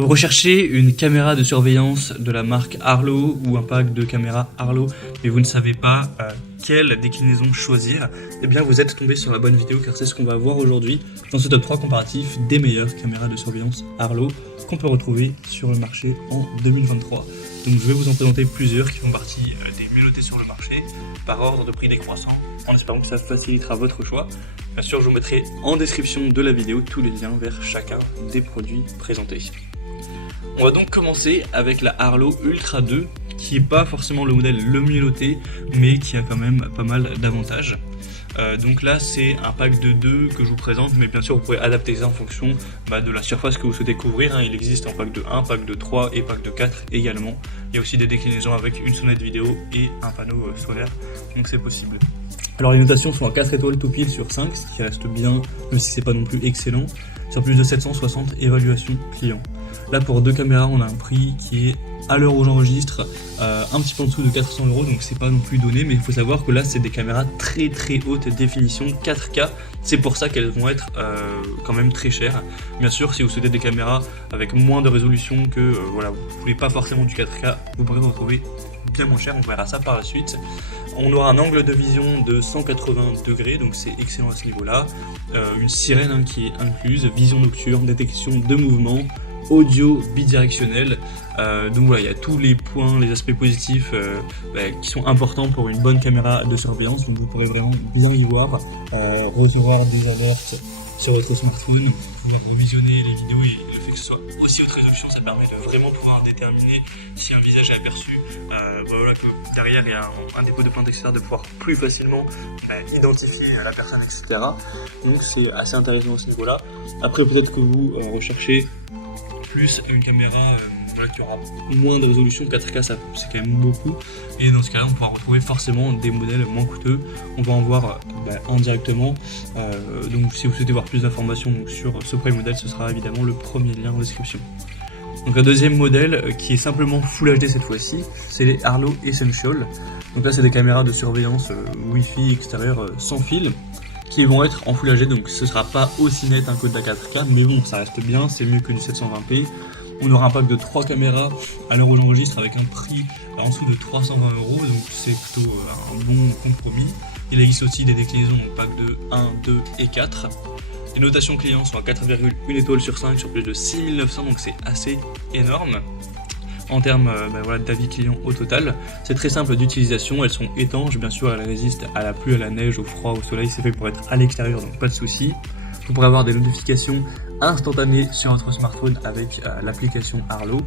Vous recherchez une caméra de surveillance de la marque Arlo ou un pack de caméras Arlo, mais vous ne savez pas quelle déclinaison choisir, eh bien vous êtes tombé sur la bonne vidéo car c'est ce qu'on va voir aujourd'hui dans ce top 3 comparatif des meilleures caméras de surveillance Arlo qu'on peut retrouver sur le marché en 2023. Donc je vais vous en présenter plusieurs qui font partie des mieux notés sur le marché par ordre de prix décroissant en espérant que ça facilitera votre choix. Bien sûr, je vous mettrai en description de la vidéo tous les liens vers chacun des produits présentés. On va donc commencer avec la Arlo Ultra 2 qui n'est pas forcément le modèle le mieux noté mais qui a quand même pas mal d'avantages. Donc là c'est un pack de 2 que je vous présente, mais bien sûr vous pouvez adapter ça en fonction de la surface que vous souhaitez couvrir. Il existe en pack de 1, pack de 3 et pack de 4 également. Il y a aussi des déclinaisons avec une sonnette vidéo et un panneau solaire, donc c'est possible. Alors les notations sont à 4 étoiles tout pile sur 5, ce qui reste bien, même si c'est pas non plus excellent, sur plus de 760 évaluations clients. Là pour deux caméras on a un prix qui est à l'heure où j'enregistre un petit peu en dessous de 400 €, donc c'est pas non plus donné, mais il faut savoir que là c'est des caméras très haute définition 4K, c'est pour ça qu'elles vont être quand même très chères. Bien sûr si vous souhaitez des caméras avec moins de résolution que voilà, vous voulez pas forcément du 4K, vous pourrez vous retrouver bien moins cher, on verra ça par la suite. On aura un angle de vision de 180 degrés, donc c'est excellent à ce niveau là, une sirène qui est incluse, vision nocturne, détection de mouvement, audio bidirectionnel, donc voilà, il y a tous les points, les aspects positifs qui sont importants pour une bonne caméra de surveillance, donc vous pourrez vraiment bien y voir, recevoir des alertes sur votre smartphone, pouvoir revisionner les vidéos et le fait que ce soit aussi haute résolution, ça permet de vraiment pouvoir déterminer si un visage est aperçu, voilà, que derrière il y a un dépôt de plainte, etc., de pouvoir plus facilement identifier la personne, etc. Donc c'est assez intéressant à ce niveau-là. Après peut-être que vous recherchez plus une caméra qui aura moins de résolution, 4K ça c'est quand même beaucoup, et dans ce cas là on pourra retrouver forcément des modèles moins coûteux, on va en voir en directement, donc si vous souhaitez voir plus d'informations sur ce premier modèle, ce sera évidemment le premier lien en description. Donc un deuxième modèle qui est simplement Full HD cette fois-ci, c'est les Arlo Essential. Donc là c'est des caméras de surveillance Wi-Fi extérieur sans fil, qui vont être en Full HD, donc ce sera pas aussi net que de la 4K, mais bon ça reste bien, c'est mieux que du 720p. On aura un pack de 3 caméras à l'heure où j'enregistre avec un prix en dessous de 320 €, donc c'est plutôt un bon compromis. Il existe aussi des déclinaisons, donc pack de 1, 2 et 4. Les notations clients sont à 4,1 étoiles sur 5 sur plus de 6900, donc c'est assez énorme en termes voilà, d'avis clients au total. C'est très simple d'utilisation, elles sont étanches, bien sûr elles résistent à la pluie, à la neige, au froid, au soleil, c'est fait pour être à l'extérieur, donc pas de souci. Vous pourrez avoir des notifications instantanées sur votre smartphone avec l'application Arlo.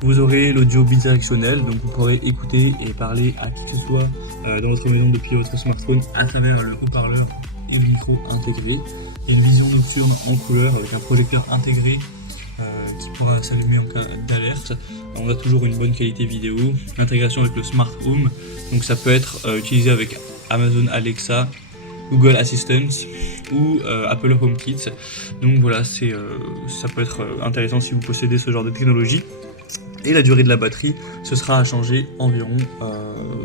Vous aurez l'audio bidirectionnel, donc vous pourrez écouter et parler à qui que ce soit dans votre maison depuis votre smartphone à travers le haut-parleur et le micro intégré. Il y a une vision nocturne en couleur avec un projecteur intégré qui pourra s'allumer en cas d'alerte. On a toujours une bonne qualité vidéo, l'intégration avec le Smart Home, donc ça peut être utilisé avec Amazon Alexa, Google Assistant ou Apple HomeKit. Donc voilà, ça peut être intéressant si vous possédez ce genre de technologie. Et la durée de la batterie, ce sera à changer environ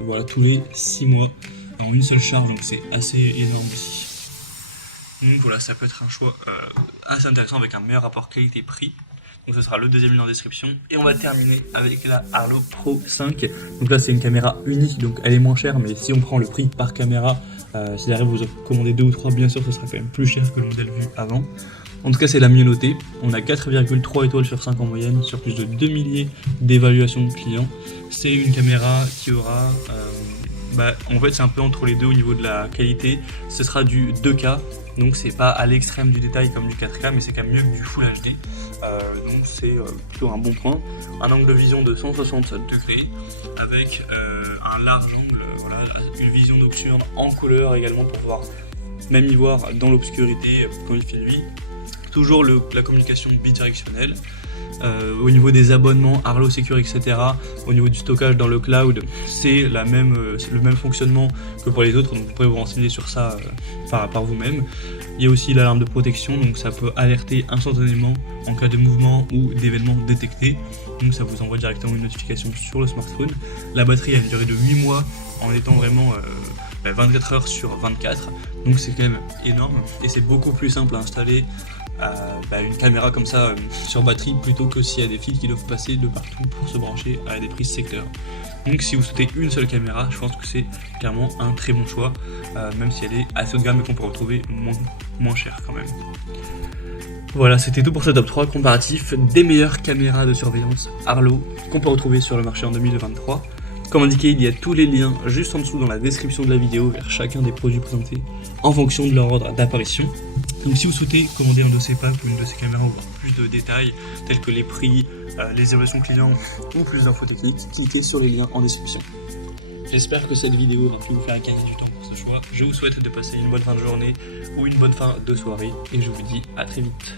voilà, tous les 6 mois en une seule charge, donc c'est assez énorme ici. Donc voilà, ça peut être un choix assez intéressant avec un meilleur rapport qualité-prix. Donc ce sera le deuxième lien en description. Et on va terminer avec la Arlo Pro 5. Donc là c'est une caméra unique, donc elle est moins chère, mais si on prend le prix par caméra, si derrière vous commandez 2 ou 3, bien sûr ce sera quand même plus cher que le modèle vu avant. En tout cas c'est la mieux notée, on a 4,3 étoiles sur 5 en moyenne, sur plus de 2 milliers d'évaluations de clients. C'est une caméra qui aura, en fait c'est un peu entre les deux au niveau de la qualité, ce sera du 2K, donc c'est pas à l'extrême du détail comme du 4K, mais c'est quand même mieux que du Full HD, donc c'est plutôt un bon point. Un angle de vision de 160 degrés, avec un large angle, voilà, une vision nocturne en couleur également pour pouvoir même y voir dans l'obscurité quand il fait nuit. Toujours la communication bidirectionnelle. Au niveau des abonnements, Arlo Secure, etc. Au niveau du stockage dans le cloud, c'est le même fonctionnement que pour les autres, donc vous pouvez vous renseigner sur ça par vous-même. Il y a aussi l'alarme de protection, donc ça peut alerter instantanément en cas de mouvement ou d'événement détecté. Donc ça vous envoie directement une notification sur le smartphone. La batterie a une durée de 8 mois en étant vraiment 24 heures sur 24, donc c'est quand même énorme et c'est beaucoup plus simple à installer une caméra comme ça sur batterie plutôt que s'il y a des fils qui doivent passer de partout pour se brancher à des prises secteur. Donc si vous souhaitez une seule caméra, je pense que c'est clairement un très bon choix, même si elle est assez haut de gamme et qu'on peut retrouver moins cher quand même. Voilà, c'était tout pour ce top 3 comparatif des meilleures caméras de surveillance Arlo qu'on peut retrouver sur le marché en 2023. Comme indiqué, il y a tous les liens juste en dessous dans la description de la vidéo vers chacun des produits présentés en fonction de leur ordre d'apparition. Donc si vous souhaitez commander un de ces packs ou une de ces caméras ou voir plus de détails tels que les prix, les évaluations clients ou plus d'infos techniques, cliquez sur les liens en description. J'espère que cette vidéo a pu vous faire gagner du temps pour ce choix. Je vous souhaite de passer une bonne fin de journée ou une bonne fin de soirée et je vous dis à très vite.